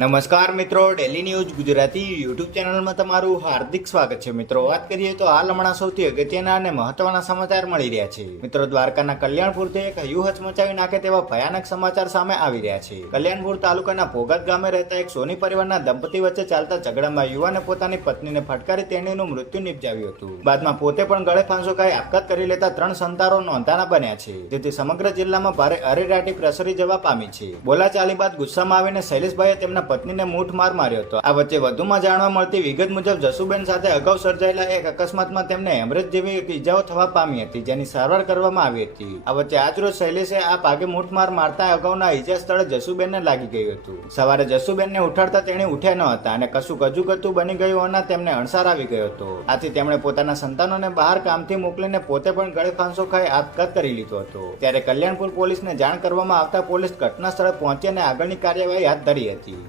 નમસ્કાર મિત્રો, daily news Gujarati YouTube ચેનલમાં તમારું હાર્દિક સ્વાગત છે. મિત્રો, વાત કરીએ તો હાલ હમણાં સૌથી અગત્યના અને મહત્વના સમાચાર મળી રહ્યા છે. મિત્રો, દ્વારકાના કલ્યાણપુરથી એક હૈયું હચમચાવી નાખે તેવા ભયાનક સમાચાર સામે આવી રહ્યા છે. કલ્યાણપુર તાલુકાના ભોગત ગામે રહેતા એક સોની પરિવારના દંપતી વચ્ચે ચાલતા ઝઘડામાં યુવાને પોતાની પત્નીને ફટકારી તેણીનું મૃત્યુ નિપજાવ્યું હતું. બાદમાં પોતે પણ ગળે ફાંસો ખાઈ આપઘાત કરી લેતા 3 સંતાનો નોંધાના બન્યા છે, જેથી સમગ્ર જિલ્લામાં ભારે અરેરાટી પ્રસરી જવા પામી છે. બોલાચાલી બાદ ગુસ્સામાં આવીને શૈલેષભાઈએ તેમના પત્નીને મૂઠ માર માર્યો હતો. આ વચ્ચે વધુમાં જાણવા મળતી વિગત મુજબ જસુબેન સાથે અગાઉ સર્જાયેલા એક અકસ્માતમાં તેમને હેમરેજ જેવી ઈજાઓ થવા પામી હતી, જેની સારવાર કરવામાં આવી હતી. આ વચ્ચે આજરોજ શૈલેષે આ ભાગે મૂઠ માર મારતા અગાઉના ઈજા સ્થળે જસુબેનને લાગી ગયું હતું. સવારે જસુબેનને ઉઠાડતા તેણે ઉઠ્યા ન હતા અને કશું ગજુગતું બની ગયું હોવાના તેમને અણસાર આવી ગયો હતો. આથી તેમણે પોતાના સંતાનોને બહાર કામથી મોકલીને પોતે પણ ગળે ફાંસો ખાઈ આપઘાત કરી લીધો હતો. ત્યારે કલ્યાણપુર પોલીસને જાણ કરવામાં આવતા પોલીસ ઘટના સ્થળે પહોંચી અને આગળની કાર્યવાહી હાથ ધરી હતી.